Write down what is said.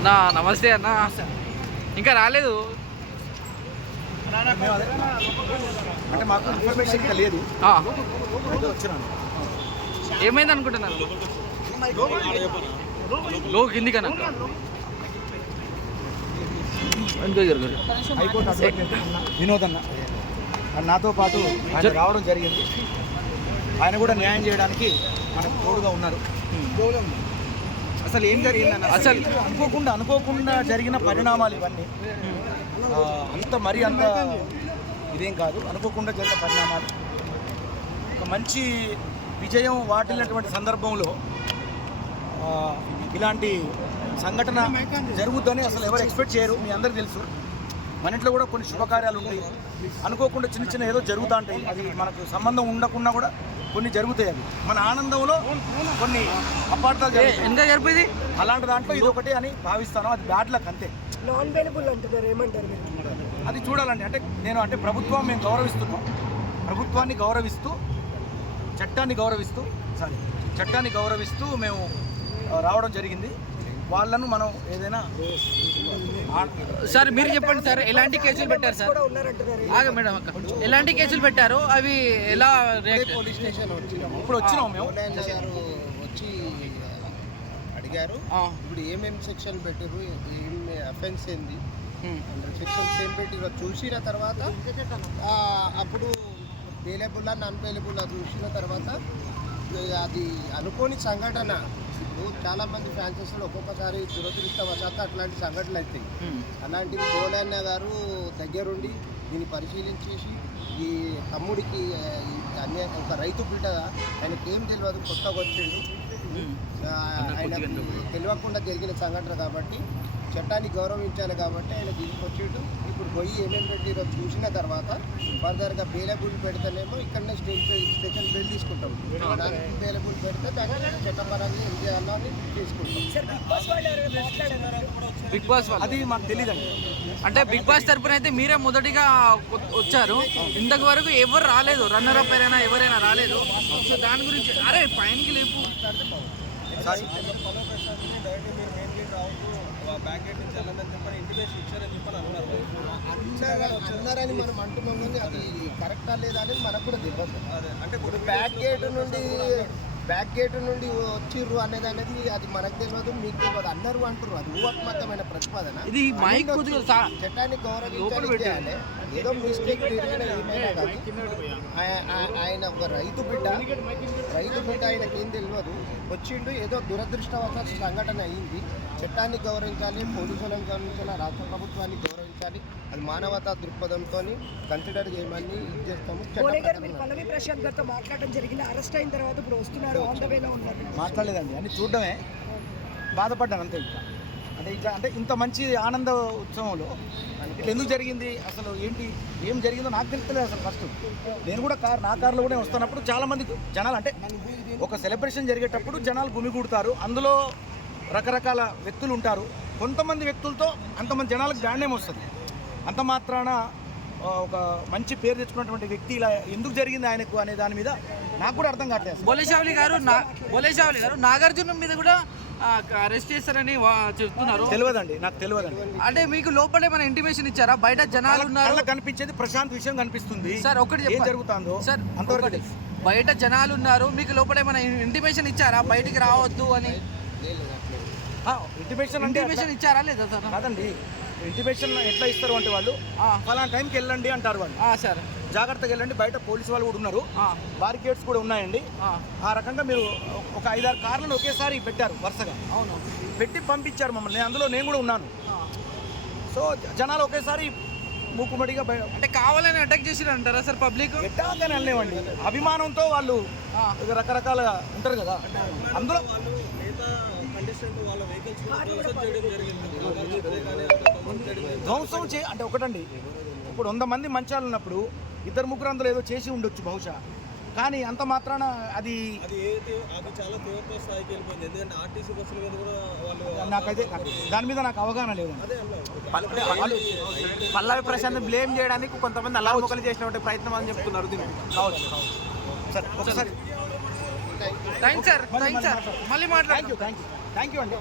అన్నా నమస్తే అన్న. ఇంకా రాలేదు అంటే మాకు ఇన్ఫర్మేషన్ ఇంకా లేదు. వచ్చినాను. ఏమైంది అనుకుంటున్నారు? లో కింది కన్నా హైకోర్టు అడ్వకేట్ వినోద్ అన్న నాతో పాటు ఆయన రావడం జరిగింది. ఆయన కూడా న్యాయం చేయడానికి మనకు తోడుగా ఉన్నారు. అసలు ఏం జరిగిందన్న, అసలు అనుకోకుండా జరిగిన పరిణామాలు ఇవన్నీ. అంత ఇదేం కాదు, అనుకోకుండా జరిగిన పరిణామాలు. ఒక మంచి విజయం వాటిల్లినటువంటి సందర్భంలో ఇలాంటి సంఘటన జరుగుతుందని అసలు ఎవరు ఎక్స్పెక్ట్ చేయరు. మీ అందరికీ తెలుసు, మన ఇంట్లో కూడా కొన్ని శుభకార్యాలు ఉంటాయి, అనుకోకుండా చిన్న ఏదో జరుగుతూ ఉంటాయి. అది మనకు సంబంధం ఉండకుండా కూడా కొన్ని జరుగుతాయి. అవి మన ఆనందంలో కొన్ని అపార్థాలు జరిపోయింది. అలాంటి దాంట్లో ఇది ఒకటి అని భావిస్తాను. అది బ్యాడ్ లక్ అంతే. నాన్ అవైలబుల్ అంటున్నారు, ఏమంటారు మీరు? అది చూడాలండి. అంటే ప్రభుత్వం మేము గౌరవిస్తున్నాం. ప్రభుత్వాన్ని గౌరవిస్తూ చట్టాన్ని గౌరవిస్తూ మేము రావడం జరిగింది. వాళ్ళను మనం ఏదైనా సార్ మీరు చెప్పండి సార్, ఎలాంటి కేసులు పెట్టారు సార్? మేడం ఎలాంటి కేసులు పెట్టారు? అవి ఎలా? పోలీస్ స్టేషన్ ఇప్పుడు వచ్చినాం మేము. వచ్చి అడిగారు, ఇప్పుడు ఏమేమి సెక్షన్ పెట్టారు, ఏమి అఫెన్స్ ఏంది, సెక్షన్స్ ఏం పెట్టిరో చూసిన తర్వాత అప్పుడు వేలేబుల్లా నాన్ వేలేబుల్లా చూసిన తర్వాత అది అనుకోని సంఘటన. ఇప్పుడు చాలామంది ఫ్రాంచైజీలో ఒక్కొక్కసారి దురదృష్టవశాత్తు అట్లాంటి సంఘటనలు అవుతాయి. అలాంటివి గోలన్న గారు దగ్గరుండి దీన్ని పరిశీలించేసి ఈ తమ్ముడికి ఒక రైతు బిడ్డ, ఆయనకి ఏం తెలియదు, కొత్తగా వచ్చిండు, ఆయన తెలియకుండా జరిగిన సంఘటన కాబట్టి చట్టాన్ని గౌరవించాలి కాబట్టి ఆయన తీసుకొచ్చిండు. ఇప్పుడు పోయి ఏమేమి పెట్టిరో చూసిన తర్వాత ఫర్దర్గా బెయిలబుల్ పెడితేనేమో ఇక్కడనే స్టేషన్ బెయిల్ తీసుకుంటాం. దానికి బెయిలబుల్ పెడితే దానికి చట్టపరంగా ఏం చేయాలో అని తీసుకుంటాం. బిగ్ బాస్ అది మాకు తెలియదండి. అంటే బిగ్ బాస్ తరపున అయితే మీరే మొదటిగా వచ్చారు, ఇంతకు వరకు ఎవరు రాలేదు, రన్నర్ అప్ అయినా ఎవరైనా రాలేదు. సో దాని గురించి అరే పైనకి లేపు అన్నారని మనం అంటున్నాం, కానీ అది కరెక్టా లేదా అనేది మనకు కూడా తెలియదు. అంటే బ్యాక్ గేట్ నుండి వచ్చిర్రు అనేది అది మనకు తెలియదు, మీకు తెలియదు. అన్నారు అంటారు, అది ఊహాత్మకమైన ప్రతిపాదన. చట్టాన్ని గౌరవించాలి. ఏదో మిస్టేక్ ఏమైనా కానీ ఆయన ఒక రైతు బిడ్డ ఆయనకి ఏం తెలియదు, వచ్చిండు, ఏదో దురదృష్టవశాత్తు సంఘటన అయింది. చట్టాన్ని గౌరవించాలి, పోలీసులను గౌరవించాలి, రాష్ట్ర ప్రభుత్వాన్ని గౌరవించాలి. అది మానవతా దృక్పథంతో కన్సిడర్ చేయమని ఇది చేస్తాము. పల్లవి ప్రశాంత్ గారితో మాట్లాడడం జరిగింది. అరెస్ట్ అయిన తర్వాత ఇప్పుడు వస్తున్నారు, ఆన్ ద వేలో ఉన్నారు. మాట్లాడలేదండి, అని చూడడమే బాధపడ్డాను అంతే. అంటే ఇంత మంచి ఆనంద ఉత్సవంలో ఇట్లా ఎందుకు జరిగింది, అసలు ఏం జరిగిందో నాకు తెలుస్తలేదు అసలు. ఫస్ట్ నేను కూడా నా కార్లో కూడా వస్తున్నప్పుడు చాలామంది జనాలు, అంటే ఒక సెలబ్రేషన్ జరిగేటప్పుడు జనాలు గుమిగూడతారు, అందులో రకరకాల వ్యక్తులు ఉంటారు. కొంతమంది వ్యక్తులతో అంతమంది జనాలకు బ్రాండ్ నేమ్ వస్తుంది. అంత మాత్రాన ఒక మంచి పేరు తెచ్చుకున్నటువంటి వ్యక్తి ఇలా ఎందుకు జరిగింది ఆయనకు అనే దాని మీద నాకు కూడా అర్థం కావట్లేదు. బోలేషావలి గారు నాగార్జున మీద కూడా అరెస్ట్ చేస్తారని చెప్తున్నారు. తెలియదండి, నాకు తెలియదండి. అంటే మీకు లోపల ఏమైనా ఇంటిమేషన్ ఇచ్చారా? బయట జనాలు ఉన్నారు, కనిపించేది ప్రశాంత్ విషయం కనిపిస్తుంది. సార్ ఒకటి ఏం జరుగుతుందో సార్ అంతవరకు బయట జనాలు ఉన్నారు, మీకు లోపల ఏమైనా ఇంటిమేషన్ ఇచ్చారా బయటికి రావద్దు అని? ఇంటిమేషన్ ఇచ్చారా లేదా సార్? కాదండి, ఇంటిమేషన్ ఎట్లా ఇస్తారు అంటే వాళ్ళు ఫలానా టైంకి వెళ్ళండి అంటారు వాళ్ళు. సార్ జాగ్రత్తగా వెళ్ళండి, బయట పోలీసు వాళ్ళు కూడా ఉన్నారు, బారికేడ్స్ కూడా ఉన్నాయండి. ఆ రకంగా మీరు ఒక 5-6 కార్లను ఒకేసారి పెట్టారు వరుసగా. అవును, పెట్టి పంపించారు మమ్మల్ని, అందులో నేను కూడా ఉన్నాను. సో జనాలు ఒకేసారి మూకుమ్మడిగా అంటే కావాలని అటాక్ చేసి అంటారా సార్? పబ్లిక్ ఎట్టాగానే వెళ్ళేవండి, అభిమానంతో వాళ్ళు రకరకాలుగా ఉంటారు కదా. అందులో ధ్వంసం అంటే ఒకటండి, ఇప్పుడు 100 మంది మంచాలు ఉన్నప్పుడు 2-3 అందులో ఏదో చేసి ఉండొచ్చు బహుశా, కానీ అంత మాత్రాన అది చాలా తీవ్ర స్థాయికి వెళ్ళిపోయింది. ఎందుకంటే ఆర్టీసీ బస్సుల మీద కూడా నాకైతే దాని మీద నాకు అవగాహన లేదు. పల్లవి ప్రశాంత్ బ్లేమ్ చేయడానికి కొంతమంది అలా మొక్కలు చేసినటువంటి ప్రయత్నం అని చెప్తున్నారు. కావచ్చు సార్, ఒకసారి థ్యాంక్స్ సార్, థ్యాంక్స్ సార్, మళ్ళీ మాట్లాడండి. థ్యాంక్ యూ అండి.